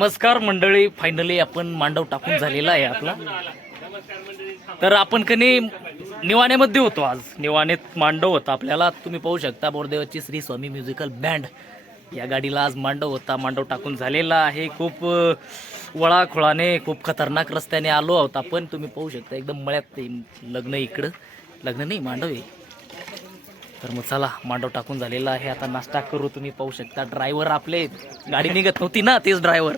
नमस्कार मंडळी. फायनली आपण मांडव टाकून झालेला आहे आपला. तर आपण कनी निवाण्यामध्ये होतो आज. निवाणेत मांडव होता आपल्याला. तुम्ही पाहू शकता बोरदेवाची श्री स्वामी म्युझिकल बँड या गाडीला आज मांडव होता. मांडव टाकून झालेला आहे. खूप वळाखोळाने खूप खतरनाक रस्त्याने आलो आहोत आपण. तुम्ही पाहू शकता एकदम मळ्यात लग्न इकडं. लग्न नाही मांडव आहे. तर मग चला मांडव टाकून झालेला आहे. आता नाश्ता करू तुम्ही पाहू शकता. ड्रायव्हर आपले गाडी निघत नव्हती ना तेच ड्रायव्हर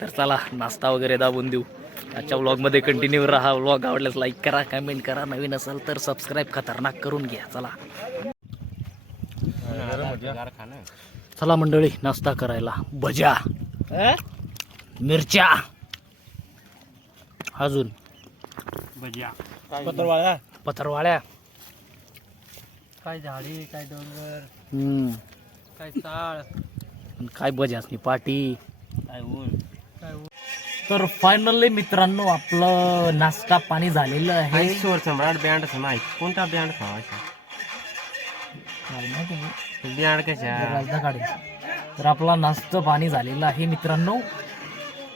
तर चला नाश्ता वगैरे दाबून देऊ. आजच्या व्लॉगमध्ये कंटिन्यू राहा. व्लॉग आवडल्यास लाईक करा कमेंट करा. नवीन असाल तर सबस्क्राईब खतरनाक करून घ्या. चला. चला मंडळी नाश्ता करायला. भजा मिरच्या. अजून. पत्रवाळा पत्रवाळ्या काय झाडी काय डोंगर हम्म. काय चाळ. आणि काय बजासनी पाटी. काय ऊन. काय ऊन. तर फायनली मित्रांनो आपलं नाश्ता पाणी झालेलं आहे. सम्राट बँड समाय कोणता बँड खावायचा? काय माहिती नाही. बँड कशा? राजदा काढे. तर आपला नाश्ता पाणी झालेलं आहे मित्रांनो.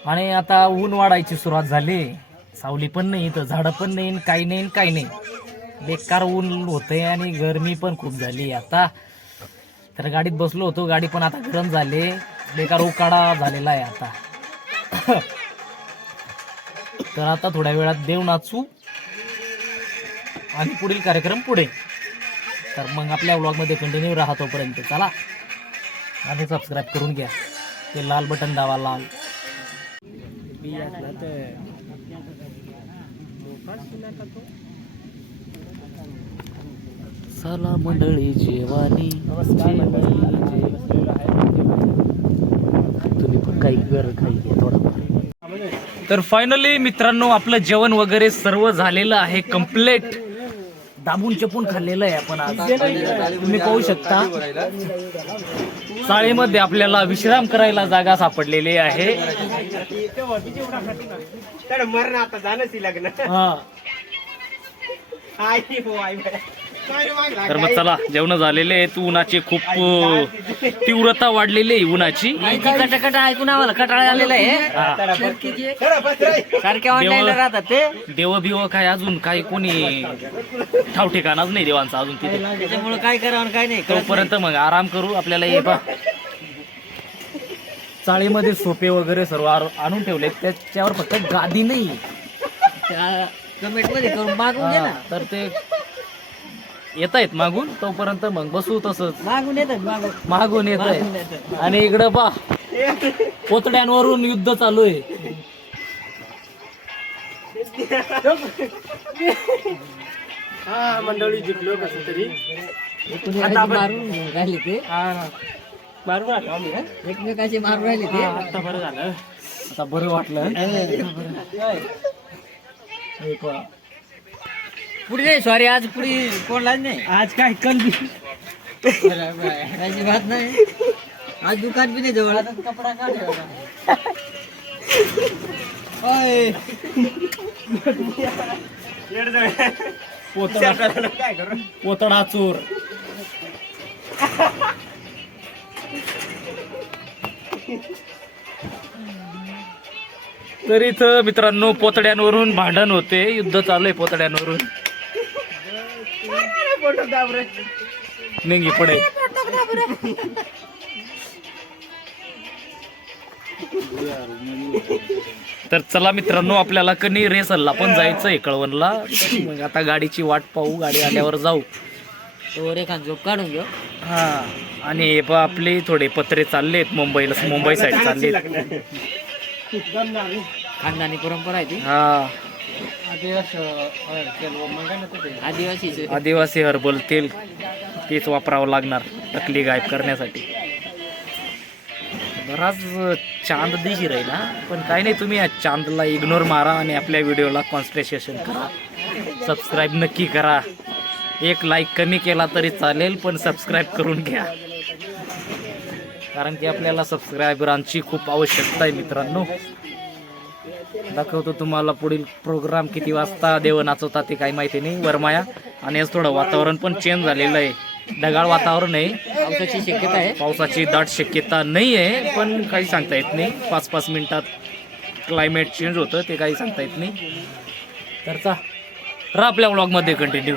आणि आता ऊन वाढायची सुरुवात झाली. सावली पण नाही तर झाडं पण नाही आणि काही नाही काही नाही. बेकार ऊन होतंय आणि गरमी पण खूप झाली आता. तर गाडीत बसलो होतो गाडी पण आता गरम झाली. बेकार उकाडा झालेला आहे आता. तर आता थोड्या वेळात देव नाचू आणि पुढील कार्यक्रम पुढे. तर मग आपल्या व्लॉगमध्ये कंटिन्यू राहा तोपर्यंत चला. आणि सबस्क्राईब करून घ्या. ते लाल बटन दावा लाल. चला मंडळी जेवानी. तुम्ही पण काही घर काही थोडं तर फायनली मित्रांनो आपलं जेवण वगैरे सर्व झालेलं आहे कम्प्लेट दाबून चपून खाल्लेलं आहे आपण आज. तुम्ही पाहू शकता. चाळीमध्ये आपल्याला विश्राम करायला जागा सापडलेली आहे. मरण आता जाणच लग्न. हा. हो तर मग चला जेवण झालेले आहेत उन्हाची खूप तीव्रता वाढलेली आहे उन्हाची. कटाकट ऐकून आम्हाला कटाळा आलेला आहे. हा. सारख्या ऑनलाईन राहतात ते. देव बिव काय अजून? काही कोणी ठाव ठिकाणाच नाही देवांचा अजून तिथे. त्याच्यामुळे काय करावं काय नाही तोपर्यंत मग आराम करू आपल्याला ये पा. चाळीमध्ये सोपे वगैरे सर्व आणून ठेवले त्याच्यावर फक्त गादी नाही. कमेंटमध्ये करून मागून हा, तर ते येत आहेत मागून तोपर्यंत मग बसू तसंच. मागून येतात मागून. मागून येत मागून आहे येतात आणि इकडं पा पोतड्यांवरून युद्ध चालू आहे हा मंडळी जिंकलो कसं तरी. मारून राहिले ते. मारू नका आम्ही, हं? एकमेकाची मारून राहिले ते. आता बरं झालं. आता बरं वाटलं. हे. पहा. पुढे नाही सॉरी आज पुढे कोणलाच नाही. आज काय कल बात नाही. आज दुकान बी नाही जवळ कपडा करू पोतडा चोर. तर इथं मित्रांनो पोतड्यांवरून भांडण होते. युद्ध चालू आहे पोतड्यांवरून. निंगी पडे तर चला मित्रांनो आपल्याला कनी रेसलला पण जायचंय कळवणला. मग आता गाडीची वाट पाहू गाडी आल्यावर जाऊ. झोप काढून घेऊ. हा आणि हे पहा आपले थोडे पत्रे चाललेत मुंबईला मुंबई साईड चाललेत. खानदानी परंपरा आहे ती. हा. आदिवासी हर्बल तेल तेच वापरावं लागणार टकली गायब करण्यासाठी. बराच चांद दिशी राहील हा पण काही नाही तुम्ही या चांदला इग्नोर मारा आणि आपल्या व्हिडिओला कॉन्सन्ट्रेशन करा. सबस्क्राईब नक्की करा. एक लाईक कमी केला तरी चालेल पण सबस्क्राईब करून घ्या. कारण की आपल्याला सबस्क्रायबरांची खूप आवश्यकता आहे मित्रांनो. दाखवतो तुम्हाला पुढील प्रोग्राम किती वाजता देव नाचवतात ते काही माहिती नाही वरमाया. आणि आज थोडं वातावरण पण चेंज झालेलं आहे. ढगाळ वातावरण आहे. पावसाची शक्यता आहे. पावसाची दाट शक्यता नाही आहे पण काही सांगता येत नाही. पाच पाच मिनिटात क्लायमेट चेंज होतं ते काही सांगता येत नाही. तर चा राहा आपल्या व्लॉगमध्ये कंटिन्यू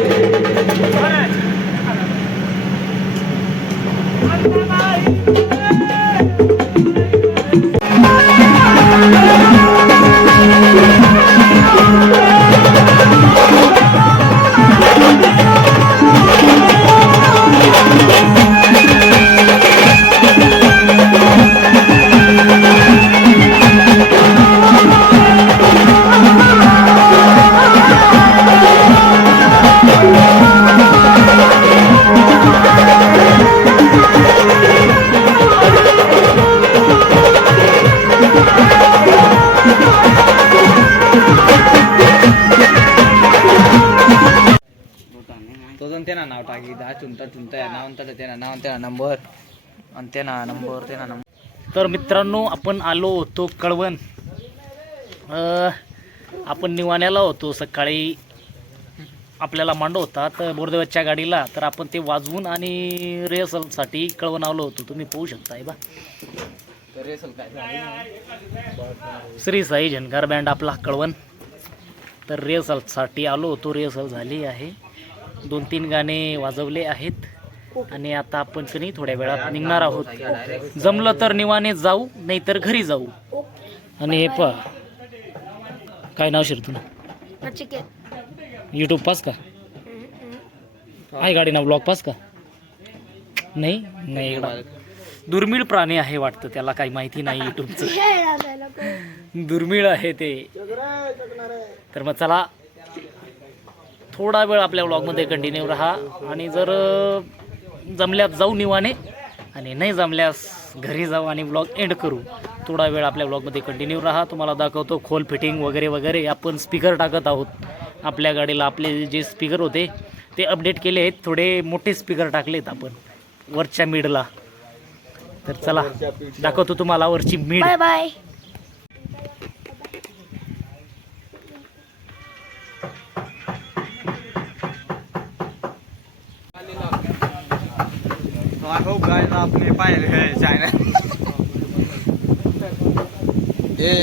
चुनता चुनता नाव त्याला त्यांना नाव त्याला नंबर आणि त्यांना नंबर त्यांना नंबर तर मित्रांनो आपण आलो होतो कळवण. आपण निवाण्याला होतो सकाळी. आपल्याला मांडव होता तर बोरदेवाच्या गाडीला. तर आपण ते वाजवून आणि रिहर्सलसाठी कळवण आलो होतो. तुम्ही पाहू शकता हे बा. तर रेसल काय? श्री साई झनकार बँड आपला कळवण. तर रिहर्सलसाठी आलो होतो. रिहर्सल झाली आहे. दोन तीन गाणे वाजवले आहेत. आणि आता आपण कनी थोड्या वेळात निघणार आहोत. जमलं तर निवाने जाऊ नाहीतर घरी जाऊ. आणि हे पा काय नाव शिरतून यूट्यूब पास का? आहे गाडी नाव ब्लॉग पास का? नाही? नाही. दुर्मिळ प्राणी आहे वाटतं त्याला काही माहिती नाही यूट्यूबचं दुर्मिळ आहे ते. तर मग चला थोडा वेळ आपल्या व्लॉगमध्ये कंटिन्यू राहा. आणि जर अं, जमल्यात जाऊ निवाने आणि नाही जमल्यास घरी जाऊ आणि ब्लॉग एंड करू. थोडा वेळ आपल्या ब्लॉगमध्ये कंटिन्यू राहा. तुम्हाला दाखवतो खोल फिटिंग वगैरे वगैरे. आपण स्पीकर टाकत आहोत. आपल्या गाडीला आपले जे स्पीकर होते ते अपडेट केले आहेत. थोडे मोठे स्पीकर टाकलेत आपण. वरच्या मिडला तर चला दाखवतो तुम्हाला वरची mid bye bye I hope guys आपने पायल है चाइना ये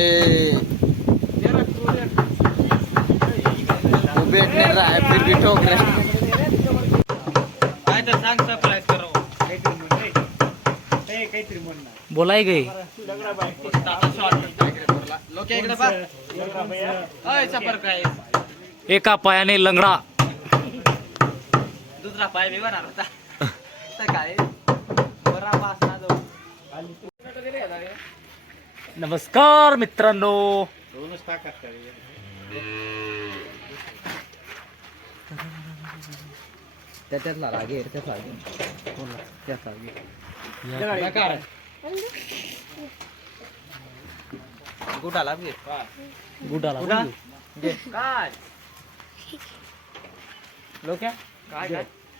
वो बैठ नहीं रहा है फिर भी ठोक रहे काय तर सांग सरप्राईज करो. बोलाय गे लोक इकडे बघ अय सफर काय? एका पायाने लंगडा. दुसरा पाय बी बनणार होता. काय? नमस्कार मित्रांनो. त्याच्यातला रागे त्याच रागे त्याच रागे काय कुठाला घे. गुडाला काय लोक काय? काय?